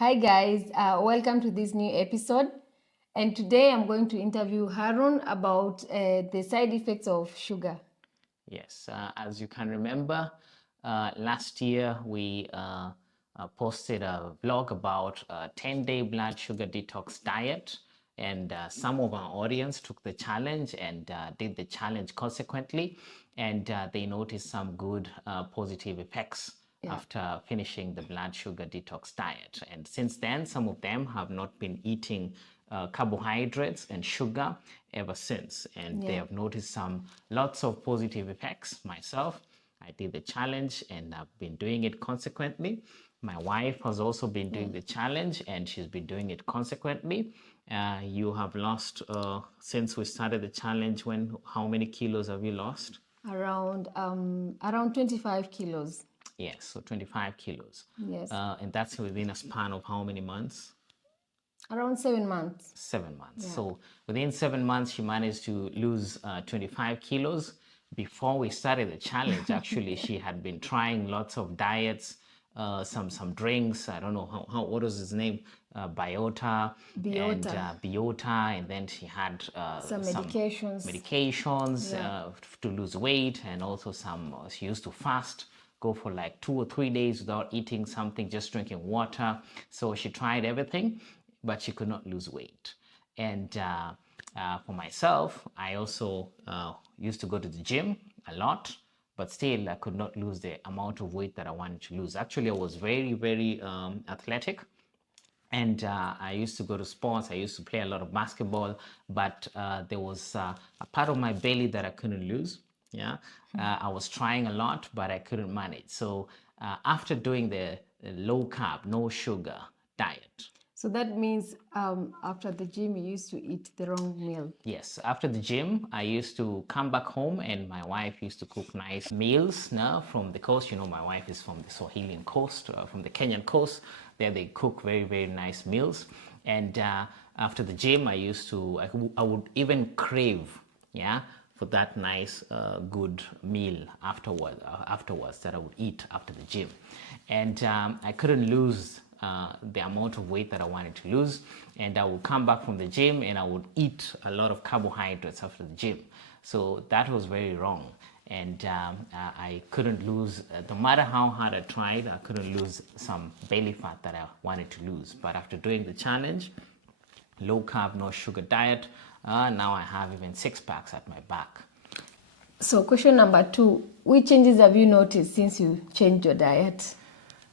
Hi guys, welcome to this new episode, and today I'm going to interview Harun about the side effects of sugar. Yes, as you can remember, last year we posted a vlog about a 10-day blood sugar detox diet, and some of our audience took the challenge and did the challenge consequently, and they noticed some good positive effects after finishing the blood sugar detox diet. And since then, some of them have not been eating carbohydrates and sugar ever since, and they have noticed lots of positive effects. Myself, I did the challenge and I've been doing it consequently. My wife has also been doing the challenge and she's been doing it consequently. You have lost since we started the challenge. How many kilos have you lost? Around 25 kilos. Yes, so 25 kilos. Yes. And that's within a span of how many months? Around 7 months. 7 months. Yeah. So within 7 months, she managed to lose 25 kilos. Before we started the challenge, actually, she had been trying lots of diets, some drinks. I don't know what was his name, Biota, and then she had some medications to lose weight, and also she used to fast, go for like 2 or 3 days without eating something, just drinking water. So she tried everything, but she could not lose weight. And for myself, I also used to go to the gym a lot, but still I could not lose the amount of weight that I wanted to lose. Actually, I was very, very athletic. And I used to go to sports. I used to play a lot of basketball, but there was a part of my belly that I couldn't lose. Yeah, I was trying a lot, but I couldn't manage. So after doing the low carb, no sugar diet. So that means after the gym, you used to eat the wrong meal. Yes, after the gym, I used to come back home and my wife used to cook nice meals from the coast. You know, my wife is from the Swahilian coast, from the Kenyan coast. There they cook very, very nice meals. And after the gym, I would even crave, for that nice, good meal afterwards that I would eat after the gym. And I couldn't lose the amount of weight that I wanted to lose, and I would come back from the gym and I would eat a lot of carbohydrates after the gym. So that was very wrong, and I couldn't lose, no matter how hard I tried, I couldn't lose some belly fat that I wanted to lose. But after doing the challenge, low carb, no sugar diet, now I have even 6 packs at my back. So question number 2, which changes have you noticed since you changed your diet?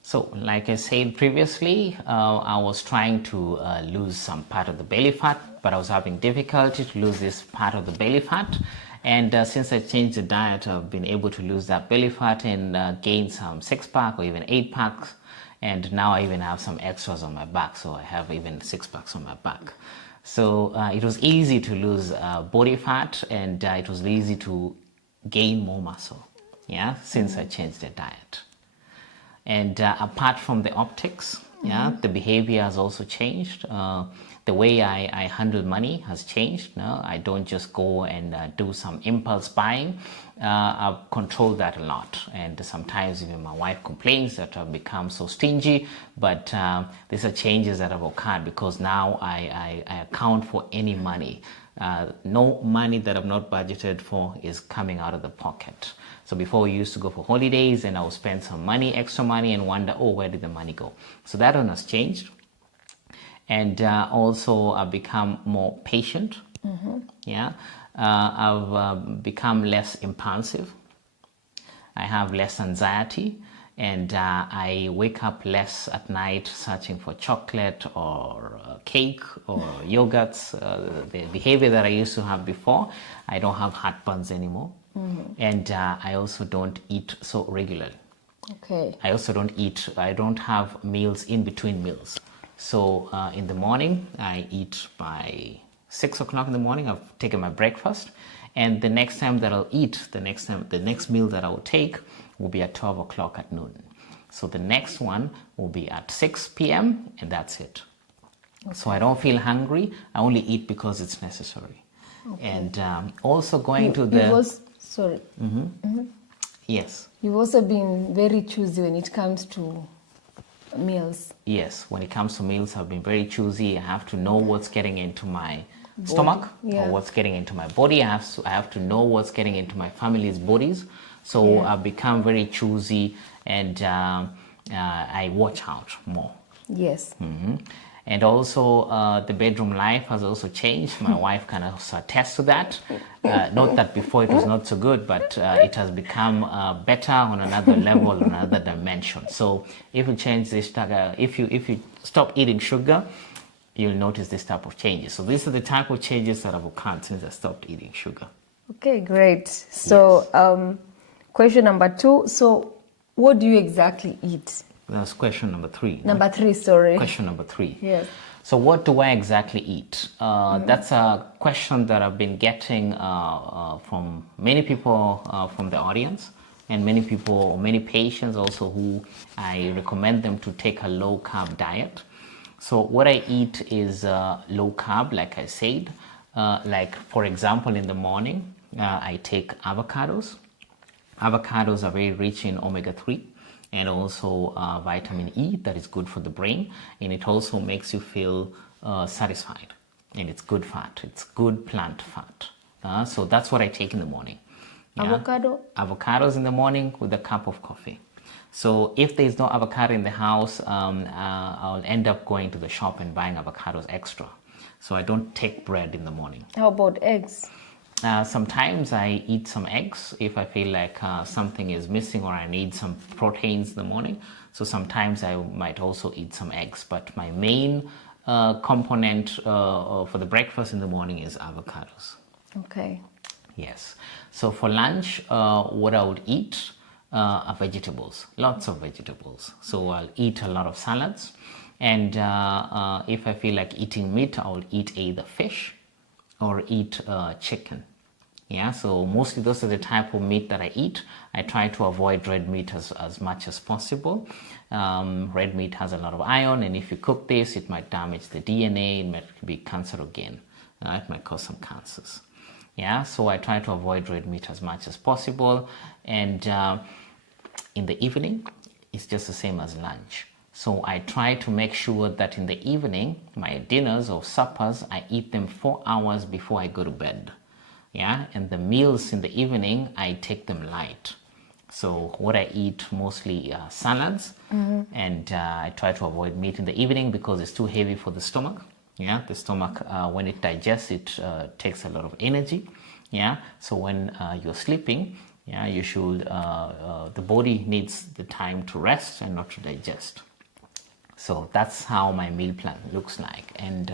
So, like I said previously, I was trying to lose some part of the belly fat, but I was having difficulty to lose this part of the belly fat. And since I changed the diet, I've been able to lose that belly fat and gain some 6-pack or even 8 packs. And now I even have some extras on my back, so I have even 6 packs on my back. So it was easy to lose body fat, and it was easy to gain more muscle, since I changed the diet. And apart from the optics, the behavior has also changed. The way I handle money has changed. I don't just go and do some impulse buying. I've controlled that a lot. And sometimes even my wife complains that I've become so stingy. But these are changes that have occurred because now I account for any money. No money that I've not budgeted for is coming out of the pocket. So before we used to go for holidays and I would spend some money, extra money, and wonder, where did the money go? So that one has changed. And also I've become more patient. I've become less impulsive. I have less anxiety. And I wake up less at night searching for chocolate or cake or yogurts. The behavior that I used to have before, I don't have heartburns anymore. And I also don't eat so regularly. Okay. I also I don't have meals in between meals. So in the morning, I eat by 6 o'clock in the morning. I've taken my breakfast. And the next time that I'll eat, the next meal that I will take will be at 12 o'clock at noon. So the next one will be at 6 p.m. and that's it. Okay. So I don't feel hungry. I only eat because it's necessary. Okay. And also going to the... Sorry. Yes. You've also been very choosy when it comes to meals. Yes, when it comes to meals, I've been very choosy. I have to know what's getting into my stomach or what's getting into my body. I have to know what's getting into my family's bodies. So I've become very choosy, and I watch out more. Yes. And also the bedroom life has also changed. My wife can also attest to that. Not that before it was not so good, but it has become better on another level, on another dimension. So if you change this, if you stop eating sugar, you'll notice this type of changes. So these are the type of changes that have occurred since I stopped eating sugar. Okay, great. So question number 2. So what do you exactly eat? That's question number 3. Number 3, sorry. Question number 3. Yes. So what do I exactly eat? That's a question that I've been getting from many people from the audience, and many patients also, who I recommend them to take a low-carb diet. So what I eat is low-carb, like I said. Like, for example, in the morning, I take avocados. Avocados are very rich in omega-3. And also vitamin E, that is good for the brain, and it also makes you feel satisfied. And it's good fat, it's good plant fat. So that's what I take in the morning. Yeah? Avocados in the morning with a cup of coffee. So if there's no avocado in the house, I'll end up going to the shop and buying avocados extra. So I don't take bread in the morning. How about eggs? Sometimes I eat some eggs if I feel like something is missing or I need some proteins in the morning. So sometimes I might also eat some eggs. But my main component for the breakfast in the morning is avocados. Okay. Yes. So for lunch, what I would eat are vegetables, lots of vegetables. So I'll eat a lot of salads. And if I feel like eating meat, I'll eat either fish or eat chicken. Yeah, so mostly those are the type of meat that I eat. I try to avoid red meat as much as possible. Red meat has a lot of iron, and if you cook this, it might damage the DNA, it might be cancerogen. It might cause some cancers. Yeah, so I try to avoid red meat as much as possible. And in the evening, it's just the same as lunch. So I try to make sure that in the evening, my dinners or suppers, I eat them 4 hours before I go to bed. Yeah, and the meals in the evening, I take them light. So what I eat mostly salads, and I try to avoid meat in the evening because it's too heavy for the stomach. Yeah, the stomach, when it digests, it takes a lot of energy. Yeah, so when you're sleeping, yeah, you should, the body needs the time to rest and not to digest. So that's how my meal plan looks like. And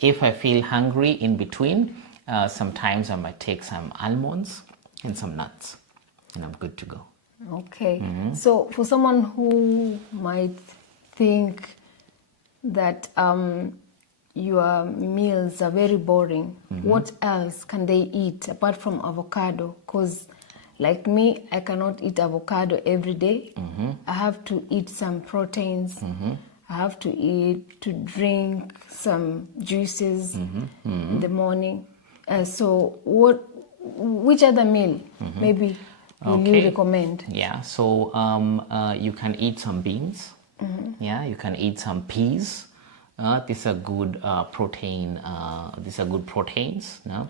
if I feel hungry in between, sometimes I might take some almonds and some nuts, and I'm good to go. Okay. So for someone who might think that your meals are very boring, what else can they eat apart from avocado? Because like me, I cannot eat avocado every day. I have to eat some proteins. I have to drink some juices in the morning. So which other meal maybe will you recommend? Yeah, so you can eat some beans. Yeah, you can eat some peas. These are good protein. These are good proteins. No?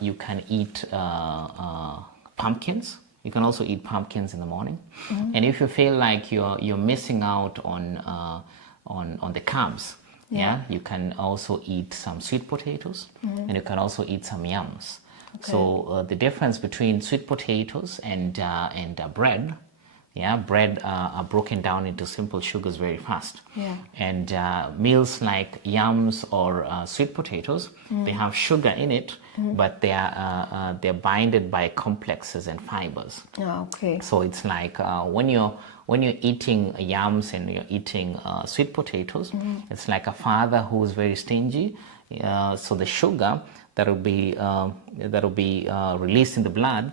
You can eat pumpkins. You can also eat pumpkins in the morning. And if you feel like you're missing out on the carbs, yeah, you can also eat some sweet potatoes, and you can also eat some yams. Okay. So the difference between sweet potatoes and bread, Yeah, bread are broken down into simple sugars very fast. Yeah. And meals like yams or sweet potatoes, they have sugar in it, but they're binded by complexes and fibers. Ah, okay. So it's like when you're eating yams and you're eating sweet potatoes, it's like a father who's very stingy. So the sugar that will be released in the blood,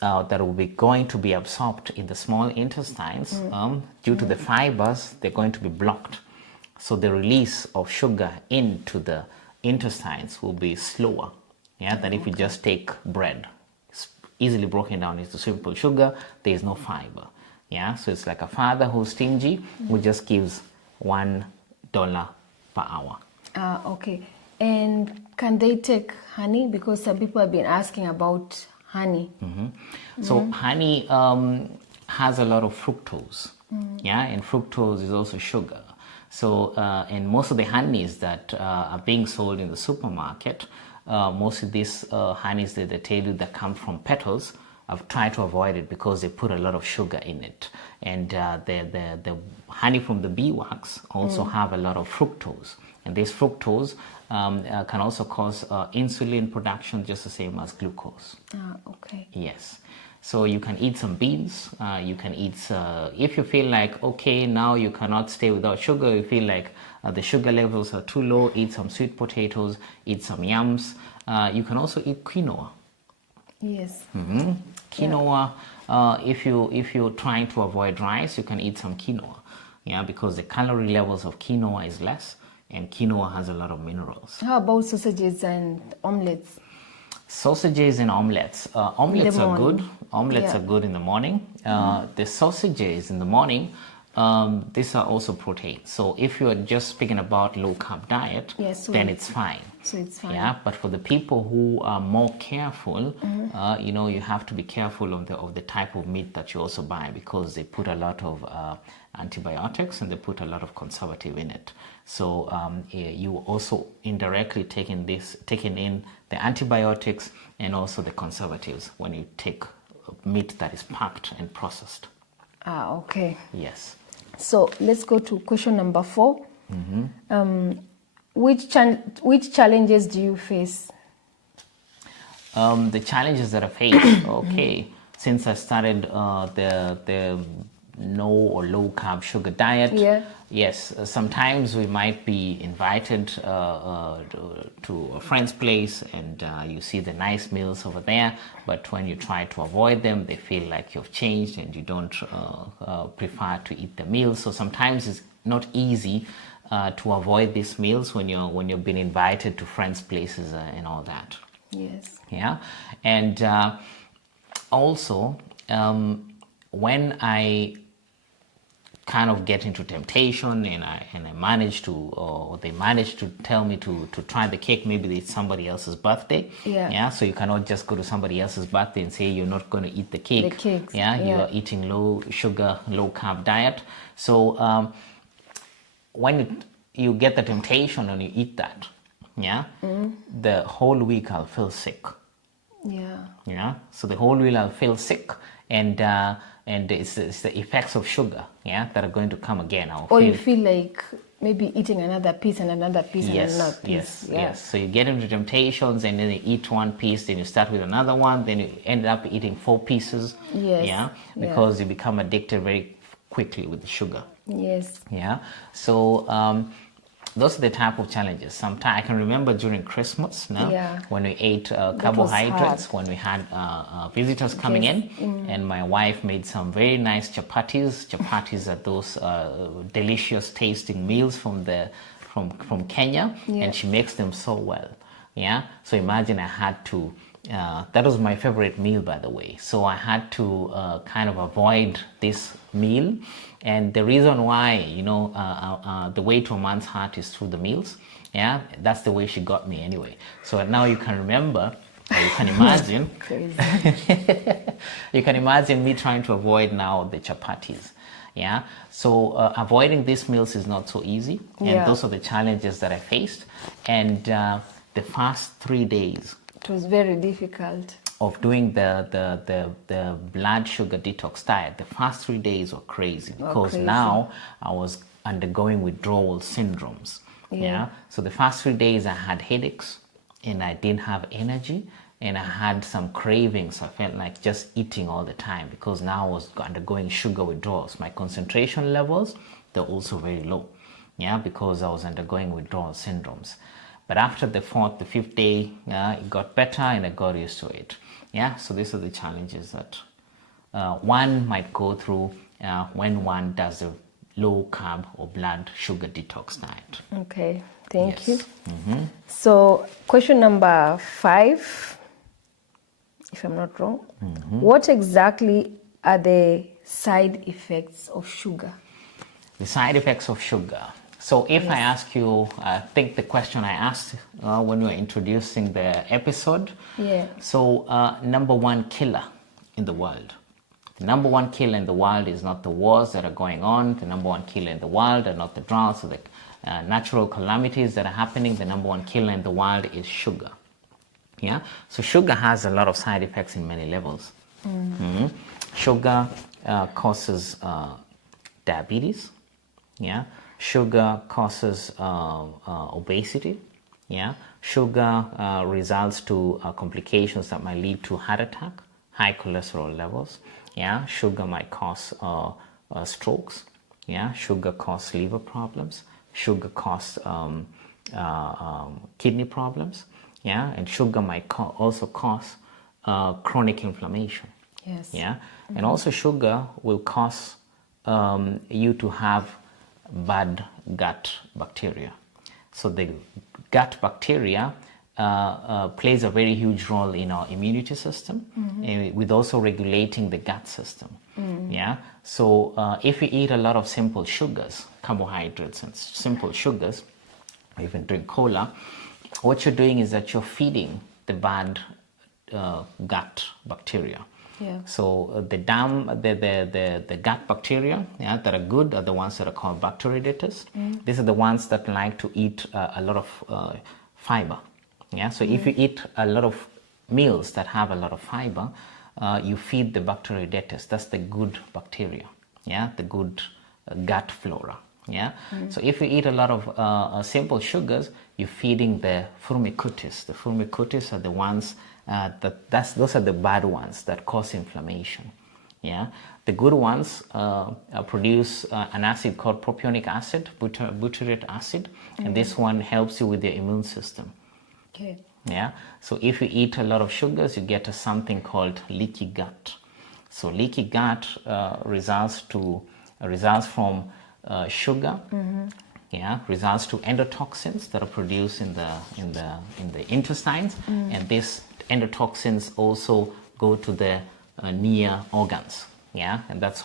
that will be going to be absorbed in the small intestines, due to the fibers, they're going to be blocked. So the release of sugar into the intestines will be slower, than if you just take bread. It's easily broken down into simple sugar, there is no fiber. So it's like a father who's stingy, who just gives $1 per hour. Okay. And can they take honey? Because some people have been asking about honey. So honey has a lot of fructose, and fructose is also sugar. So and most of the honeys that are being sold in the supermarket, most of these honeys that they tell you that come from petals, I've tried to avoid it because they put a lot of sugar in it. And the honey from the beeswax also have a lot of fructose. And this fructose can also cause insulin production, just the same as glucose. Okay. Yes. So you can eat some beans. You can eat, if you feel like, okay, now you cannot stay without sugar, you feel like the sugar levels are too low, eat some sweet potatoes, eat some yams. You can also eat quinoa. Yes. Quinoa, if you're trying to avoid rice, you can eat some quinoa. Because the calorie levels of quinoa is less, and quinoa has a lot of minerals. How about sausages and omelets? Sausages and omelets. Omelets are good. Omelets Yeah. are good in the morning. The sausages in the morning, these are also protein. So if you are just speaking about low-carb diet, then it's fine. So it's fine. Yeah, but for the people who are more careful, you have to be careful of the type of meat that you also buy, because they put a lot of antibiotics and they put a lot of conservative in it. So you also indirectly taking in the antibiotics and also the conservatives when you take meat that is packed and processed. Okay. Yes. So let's go to question number 4. Which challenges do you face? The challenges that I face, okay, since I started the no or low carb sugar diet, yes, sometimes we might be invited to a friend's place, and you see the nice meals over there, but when you try to avoid them, they feel like you've changed and you don't prefer to eat the meals. So sometimes it's not easy to avoid these meals when you've been invited to friends' places and all that. Yes. Yeah, and also when I kind of get into temptation and I manage to, or they manage to tell me to try the cake, maybe it's somebody else's birthday. Yeah. So you cannot just go to somebody else's birthday and say you're not going to eat the cake. The cakes. You are eating low sugar, low carb diet. So when you get the temptation and you eat that, the whole week I'll feel sick. So the whole week I'll feel sick, and it's the effects of sugar, that are going to come again. You feel like maybe eating another piece and another piece and another piece. Yes. So you get into temptations, and then you eat one piece, then you start with another one, then you end up eating 4 pieces. Because you become addicted very quickly with the sugar. So those are the type of challenges. Sometimes I can remember during Christmas when we ate carbohydrates, when we had visitors coming in, and my wife made some very nice chapatis. Chapatis are those delicious tasting meals from Kenya, and she makes them so well. So imagine I had to, that was my favorite meal, by the way. So I had to kind of avoid this meal. And the reason why, the way to a man's heart is through the meals. That's the way she got me anyway. So now you can remember, or you can imagine, you can imagine me trying to avoid now the chapatis. So avoiding these meals is not so easy. And those are the challenges that I faced. And the first 3 days, it was very difficult. of doing the blood sugar detox diet, the first 3 days were crazy because now I was undergoing withdrawal syndromes. Yeah. So the first 3 days I had headaches and I didn't have energy and I had some cravings. I felt like just eating all the time because now I was undergoing sugar withdrawals. My concentration levels, they're also very low. Yeah, because I was undergoing withdrawal syndromes. But after the 4th, the 5th day, it got better and I got used to it. Yeah, so these are the challenges that one might go through when one does a low carb or blood sugar detox diet. Okay, thank you. So question number 5, if I'm not wrong, what exactly are the side effects of sugar? The side effects of sugar. So if I ask you, I think the question I asked when we were introducing the episode. Yeah. So number one killer in the world. The number one killer in the world is not the wars that are going on. The number one killer in the world are not the droughts or the natural calamities that are happening. The number one killer in the world is sugar. Yeah. So sugar has a lot of side effects in many levels. Sugar causes diabetes. Yeah. Sugar causes obesity. Yeah. Sugar results to complications that might lead to heart attack, high cholesterol levels. Yeah. Sugar might cause strokes. Yeah. Sugar causes liver problems. Sugar causes kidney problems. Yeah. And sugar might also cause chronic inflammation. Yes. Yeah. And also sugar will cause you to have bad gut bacteria. So the gut bacteria plays a very huge role in our immunity system, with also regulating the gut system. Yeah. So if you eat a lot of simple sugars, carbohydrates and simple sugars, or even drink cola, what you're doing is that you're feeding the bad gut bacteria. Yeah. So the gut bacteria, yeah, that are good are the ones that are called bacteroidetes. These are the ones that like to eat a lot of fiber. Yeah. So if you eat a lot of meals that have a lot of fiber, you feed the bacteroidetes. That's the good bacteria. Yeah. The good gut flora. Yeah. So if you eat a lot of simple sugars, you're feeding the firmicutes. The firmicutes are the ones those are the bad ones that cause inflammation. Yeah. The good ones produce an acid called propionic acid, butyric acid, and this one helps you with your immune system. Okay. Yeah. So if you eat a lot of sugars, you get something called leaky gut. So leaky gut results from sugar. Yeah, results to endotoxins that are produced in the intestines, and these endotoxins also go to the near organs. Yeah, and that's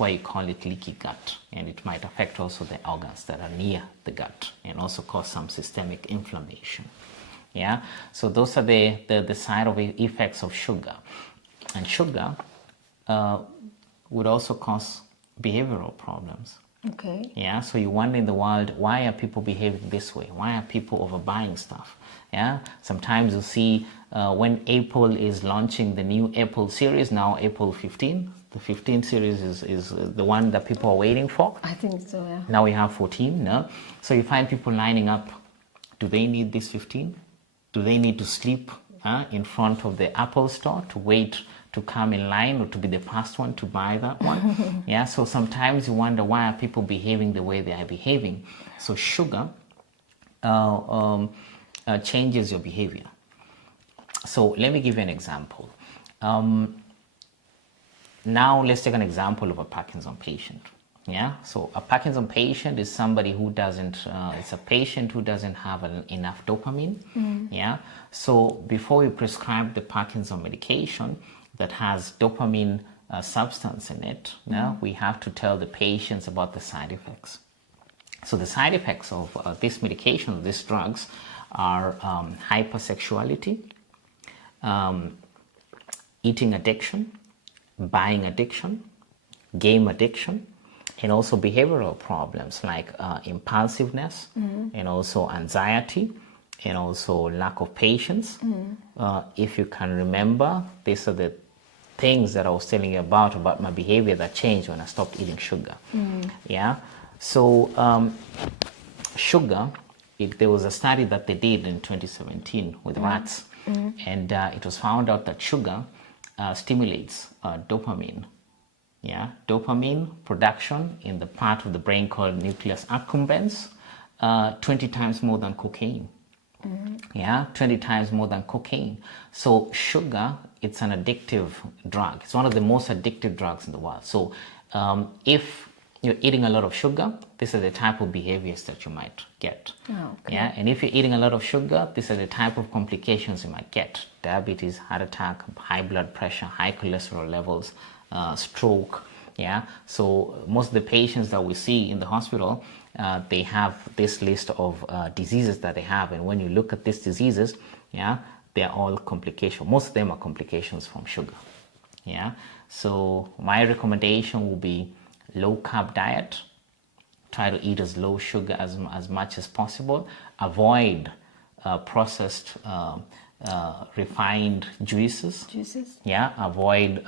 why you call it leaky gut, and it might affect also the organs that are near the gut and also cause some systemic inflammation. Yeah, so those are the side effects of sugar, and sugar would also cause behavioral problems. Okay. Yeah, so you wonder in the world, why are people behaving this way? Why are people overbuying stuff? Yeah, sometimes you see when Apple is launching the new Apple series, now Apple 15, the 15 series is the one that people are waiting for. I think so, yeah. Now we have 14, no? So you find people lining up. Do they need this 15? Do they need to sleep in front of the Apple store to wait to come in line or to be the first one to buy that one? Yeah, so sometimes you wonder, why are people behaving the way they are behaving? So sugar changes your behavior. So let me give you an example. Now let's take an example of a Parkinson patient. Yeah, so a Parkinson patient is somebody who doesn't, it's a patient who doesn't have enough dopamine. Yeah, so before we prescribe the Parkinson medication that has dopamine substance in it, now we have to tell the patients about the side effects. So the side effects of this medication, these drugs, are hypersexuality, eating addiction, buying addiction, game addiction, and also behavioral problems like impulsiveness and also anxiety and also lack of patience. If you can remember, these are the things that I was telling you about my behavior that changed when I stopped eating sugar. Yeah. So sugar, there was a study that they did in 2017 with rats, and it was found out that sugar stimulates dopamine. Yeah, dopamine production in the part of the brain called nucleus accumbens, 20 times more than cocaine. Yeah, 20 times more than cocaine. So sugar, it's an addictive drug. It's one of the most addictive drugs in the world. So if you're eating a lot of sugar, these are the type of behaviors that you might get. Yeah, and if you're eating a lot of sugar, these are the type of complications you might get: diabetes, heart attack, high blood pressure, high cholesterol levels, stroke. Yeah, so most of the patients that we see in the hospital, they have this list of diseases that they have, and when you look at these diseases, yeah, they're all complications. Most of them are complications from sugar. Yeah, so my recommendation will be low carb diet. Try to eat as low sugar as much as possible. Avoid processed refined juices. Yeah, avoid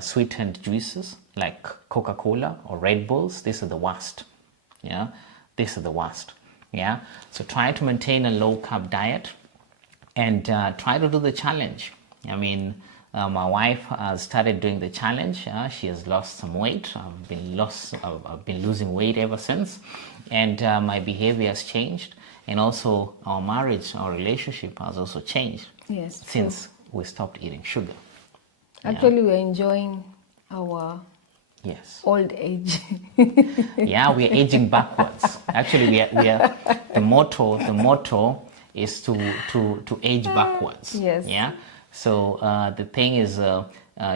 sweetened juices like Coca-Cola or Red Bulls. These are the worst. Yeah, these are the worst. Yeah, so try to maintain a low carb diet and try to do the challenge. I mean, my wife started doing the challenge. She has lost some weight. I've been losing weight ever since, and my behavior has changed. And also our marriage, our relationship has also changed since we stopped eating sugar. Actually, we're enjoying our old age. Yeah, we're aging backwards. Actually, we are the motto is to age backwards. Yeah. So the thing is,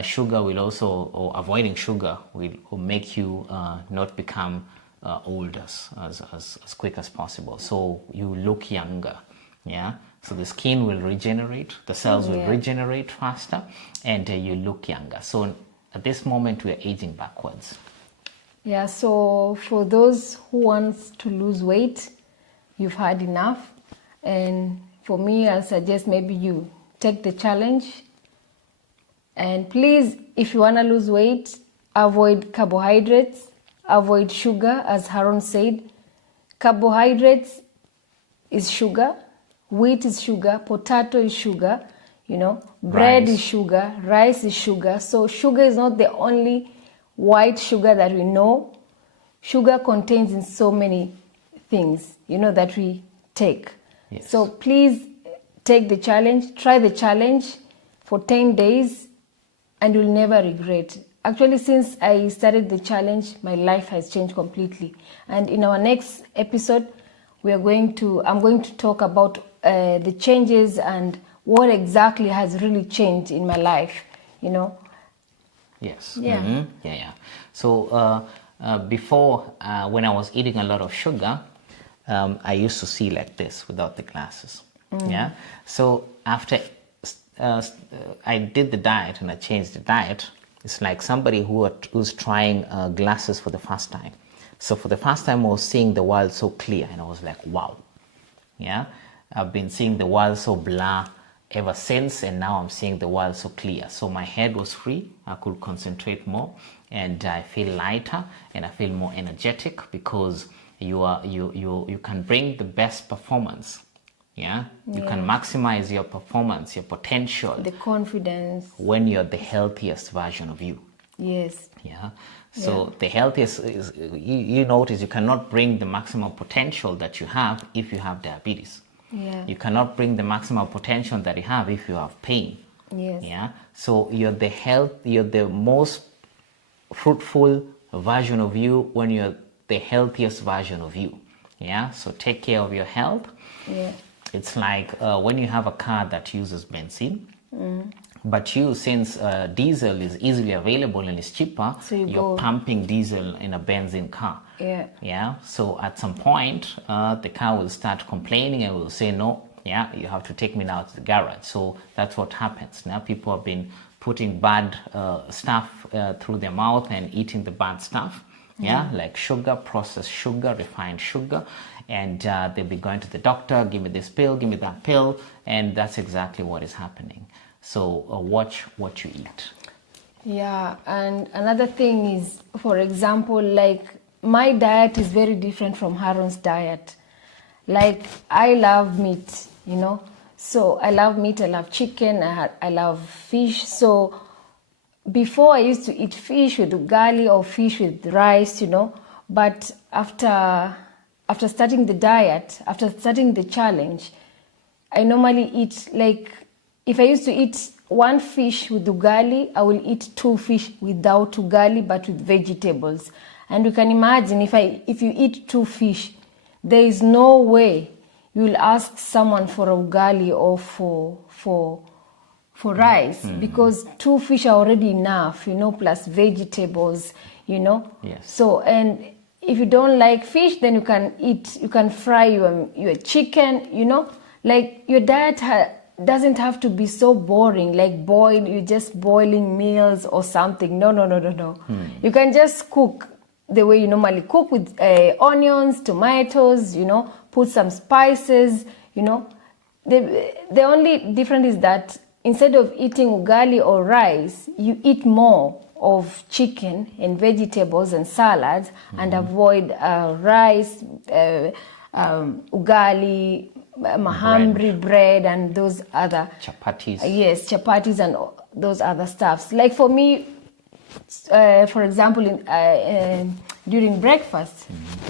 sugar will also, or avoiding sugar will make you not become old as quick as possible. So you look younger. Yeah. So the skin will regenerate, the cells will regenerate faster, and you look younger. So at this moment, we are aging backwards. Yeah, so for those who wants to lose weight, you've had enough. And for me, I'll suggest maybe you take the challenge. And please, if you want to lose weight, avoid carbohydrates, avoid sugar, as Haron said. Carbohydrates is sugar, wheat is sugar, potato is sugar, bread is sugar, rice is sugar. So sugar is not the only white sugar that we know. Sugar contains in so many things, that we take. Yes. So please take the challenge, try the challenge for 10 days, and you'll never regret. Actually, since I started the challenge, my life has changed completely. And in our next episode, I'm going to talk about the changes and what exactly has really changed in my life, Yes. Yeah. Mm-hmm. Yeah. So before, when I was eating a lot of sugar, I used to see like this without the glasses. Yeah. So after I did the diet and I changed the diet, it's like somebody who's trying glasses for the first time. So for the first time, I was seeing the world so clear, and I was like, wow. Yeah. I've been seeing the world so blur ever since, and now I'm seeing the world so clear. So my head was free. I could concentrate more, and I feel lighter, and I feel more energetic because you can bring the best performance. Yeah, you can maximize your performance, your potential, the confidence, when you're the healthiest version of you. Yes. Yeah. So the healthiest is, you notice you cannot bring the maximum potential that you have if you have diabetes. Yeah. You cannot bring the maximum potential that you have if you have pain. Yes. Yeah. So you're the most fruitful version of you when you're the healthiest version of you. Yeah. So take care of your health. Yeah. It's like when you have a car that uses benzene, but since diesel is easily available and is cheaper, So you're pumping diesel in a benzene car. Yeah. Yeah. So at some point, the car will start complaining and will say, no, yeah, you have to take me now to the garage. So that's what happens. Now people have been putting bad stuff through their mouth and eating the bad stuff. yeah, like sugar, processed sugar, refined sugar, and they'll be going to the doctor, give me this pill, give me that pill, and that's exactly what is happening. So watch what you eat. Yeah, and another thing is, for example, like my diet is very different from Haron's diet. Like I love meat, you know, so I love meat, I love chicken, I love fish. So before I used to eat fish with ugali or fish with rice, you know, but after starting the diet, after starting the challenge, I normally eat, like, if I used to eat one fish with ugali, I will eat 2 fish without ugali but with vegetables. And you can imagine, if you eat 2 fish, there is no way you will ask someone for a ugali or for rice, because 2 fish are already enough, you know, plus vegetables, you know. Yes. So, and if you don't like fish, then you can fry your chicken, you know. Like your diet doesn't have to be so boring, like you're just boiling meals or something. No. You can just cook the way you normally cook, with onions, tomatoes, you know, put some spices, you know. The only difference is that instead of eating ugali or rice, you eat more of chicken and vegetables and salads, and avoid rice, ugali, mahamri bread, and those other chapatis. Yes, chapatis and those other stuffs. Like for me, for example, during breakfast,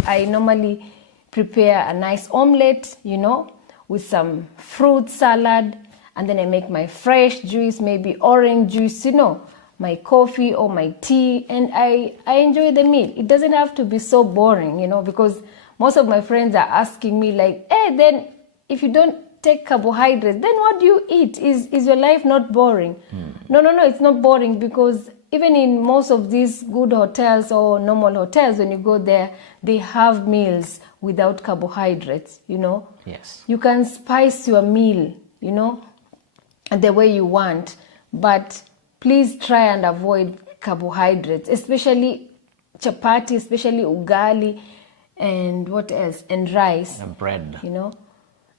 I normally prepare a nice omelette, you know, with some fruit salad, and then I make my fresh juice, maybe orange juice, you know, my coffee or my tea, and I enjoy the meal. It doesn't have to be so boring, you know, because most of my friends are asking me like, hey, then if you don't take carbohydrates, then what do you eat? Is your life not boring? No, it's not boring, because even in most of these good hotels or normal hotels, when you go there, they have meals without carbohydrates, you know. Yes. You can spice your meal, you know, the way you want, but please try and avoid carbohydrates, especially chapati, especially ugali, and what else? And rice. And bread. You know,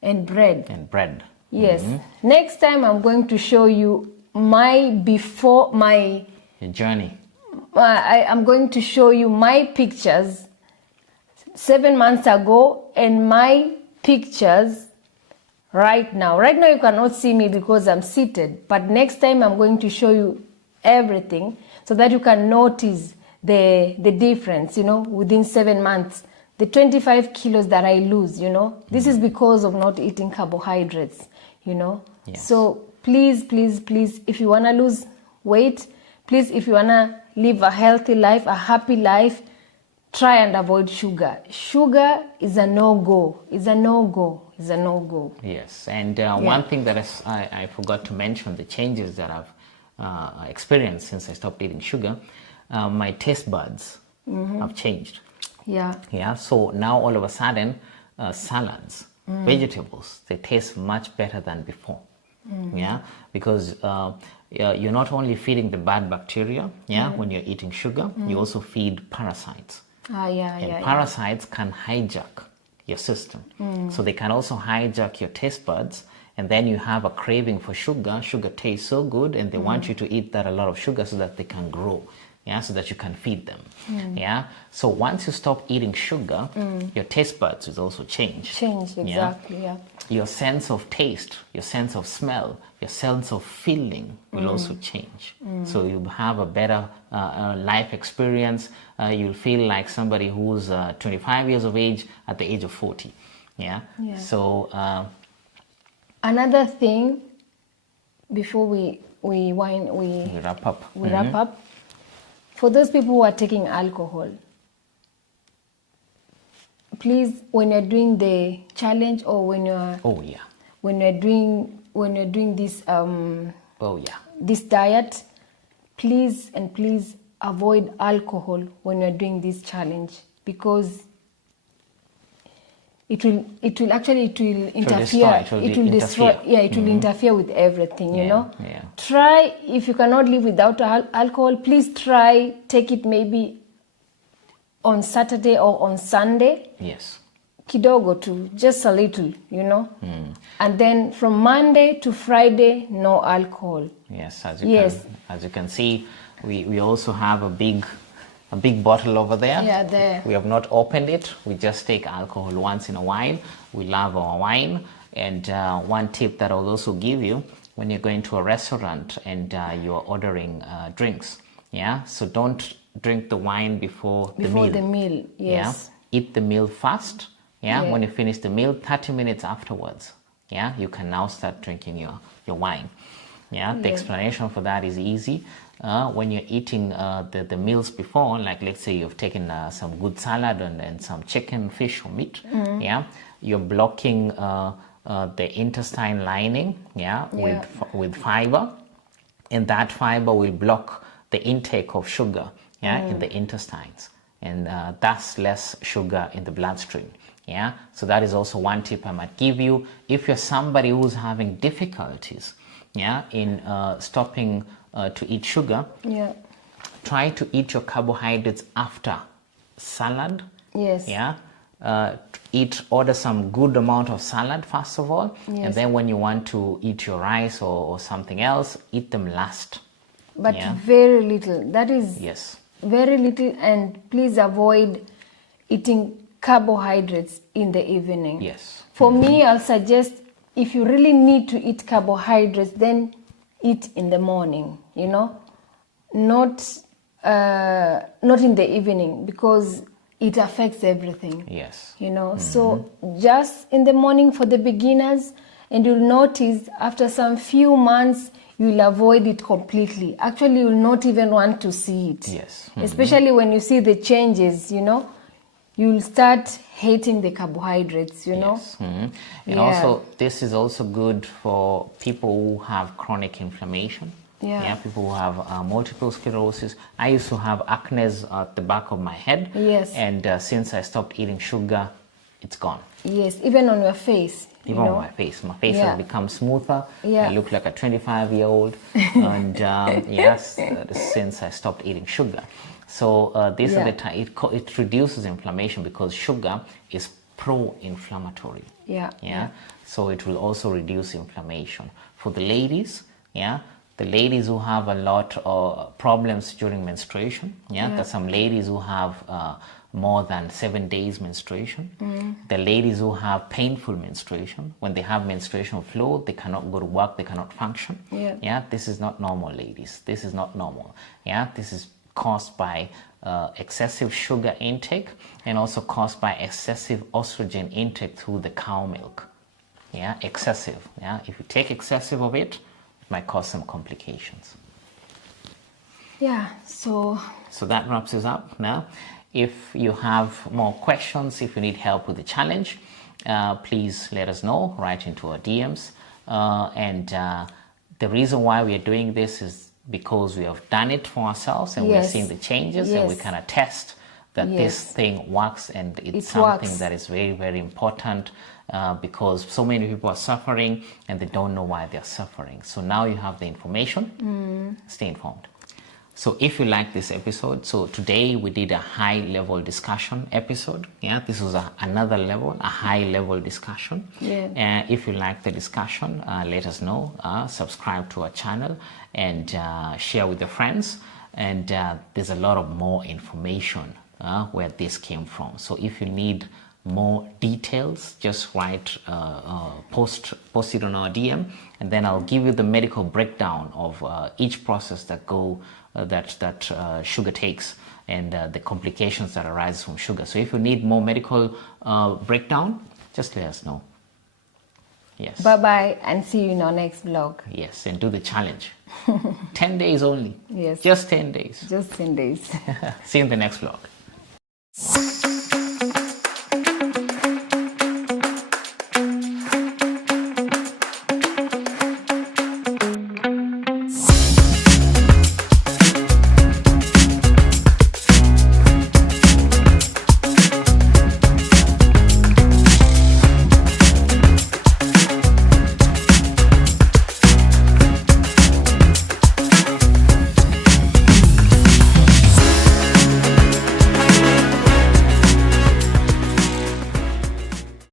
and bread. And bread. Yes. Next time I'm going to show you Your journey. I'm going to show you my pictures 7 months ago and my pictures right now. Right now you cannot see me because I'm seated, but next time I'm going to show you everything so that you can notice the difference, you know, within 7 months. The 25 kilos that I lose, you know, this is because of not eating carbohydrates, you know. Yes. So please, if you want to lose weight, please, if you want to live a healthy life, a happy life, try and avoid sugar. Sugar is a no-go. It's a no-go. It's a no-go. Yes, and one thing that I forgot to mention, the changes that I've experienced since I stopped eating sugar, my taste buds have changed. Yeah, so now all of a sudden, salads, vegetables, they taste much better than before. Yeah, because you're not only feeding the bad bacteria, when you're eating sugar, you also feed parasites. Parasites can hijack your system. So they can also hijack your taste buds, and then you have a craving for sugar. Sugar tastes so good, and they want you to eat that a lot of sugar so that they can grow. Yeah, so that you can feed them. Yeah, so once you stop eating sugar, your taste buds will also change. Exactly. Yeah. Your sense of taste, your sense of smell, your sense of feeling will also change. So you have a better life experience. You'll feel like somebody who's 25 years of age at the age of 40. Yeah. So another thing, before we wrap up. For those people who are taking alcohol, please, when you're doing the challenge or when you're doing this this diet, please avoid alcohol when you're doing this challenge, because it will interfere. It will destroy. It will interfere with everything. You know. Try, if you cannot live without alcohol, please try take it maybe on Saturday or on Sunday. Yes. Kidogo tu, just a little, And then from Monday to Friday, no alcohol. Yes, as you can see, we also have a big bottle over there. Yeah, there. We have not opened it. We just take alcohol once in a while. We love our wine. And one tip that I'll also give you when you're going to a restaurant and you're ordering drinks, so don't drink the wine before the meal. Before the meal, yes. Eat the meal fast. When you finish the meal, 30 minutes afterwards, you can now start drinking your wine. The explanation for that is easy. When you're eating the meals before, like let's say you've taken some good salad and some chicken, fish or meat, you're blocking the intestine lining, with fiber, and that fiber will block the intake of sugar, in the intestines, and thus less sugar in the bloodstream. So that is also one tip I might give you. If you're somebody who's having difficulties, in stopping to eat sugar, try to eat your carbohydrates after salad. Yes. Order some good amount of salad first of all, and then when you want to eat your rice or something else, eat them last. But very little. That is very little, and please avoid eating carbohydrates in the evening. Yes. For me, I'll suggest if you really need to eat carbohydrates, then eat in the morning, not in the evening, because it affects everything. Yes. So just in the morning for the beginners, and you'll notice after some few months, you'll avoid it completely. Actually, you'll not even want to see it. Yes. Especially when you see the changes, you'll start hating the carbohydrates, Yes. And also, this is also good for people who have chronic inflammation. People who have multiple sclerosis. I used to have acne at the back of my head. Yes. And since I stopped eating sugar, it's gone. Yes, even on your face. Even on my face. My face has become smoother. I look like a 25-year-old. And since I stopped eating sugar. So this is the time it reduces inflammation, because sugar is pro-inflammatory. So it will also reduce inflammation. For the ladies, the ladies who have a lot of problems during menstruation, there's some ladies who have more than 7 days menstruation. The ladies who have painful menstruation, when they have menstruation flow, they cannot go to work, they cannot function. This is not normal, ladies. This is not normal. This is caused by excessive sugar intake, and also caused by excessive estrogen intake through the cow milk. Excessive. If you take excessive of it, it might cause some complications. So that wraps us up now. If you have more questions, if you need help with the challenge, please let us know, write into our DMs. And the reason why we are doing this is because we have done it for ourselves, and we're seeing the changes, and we kind of test that this thing works, and it's something that is very, very important, because so many people are suffering and they don't know why they're suffering. So now you have the information. Stay informed. So if you like this episode, so today we did a high level discussion episode. This was another level, a high level discussion. If you like the discussion, let us know, subscribe to our channel, and share with your friends. And there's a lot of more information where this came from. So if you need more details, just write, post it on our DM, and then I'll give you the medical breakdown of each process that sugar takes, and the complications that arise from sugar. So if you need more medical breakdown, just let us know. Yes. Bye-bye, and see you in our next vlog. Yes, and do the challenge. 10 days only. Yes. Just 10 days. Just 10 days. See you in the next vlog.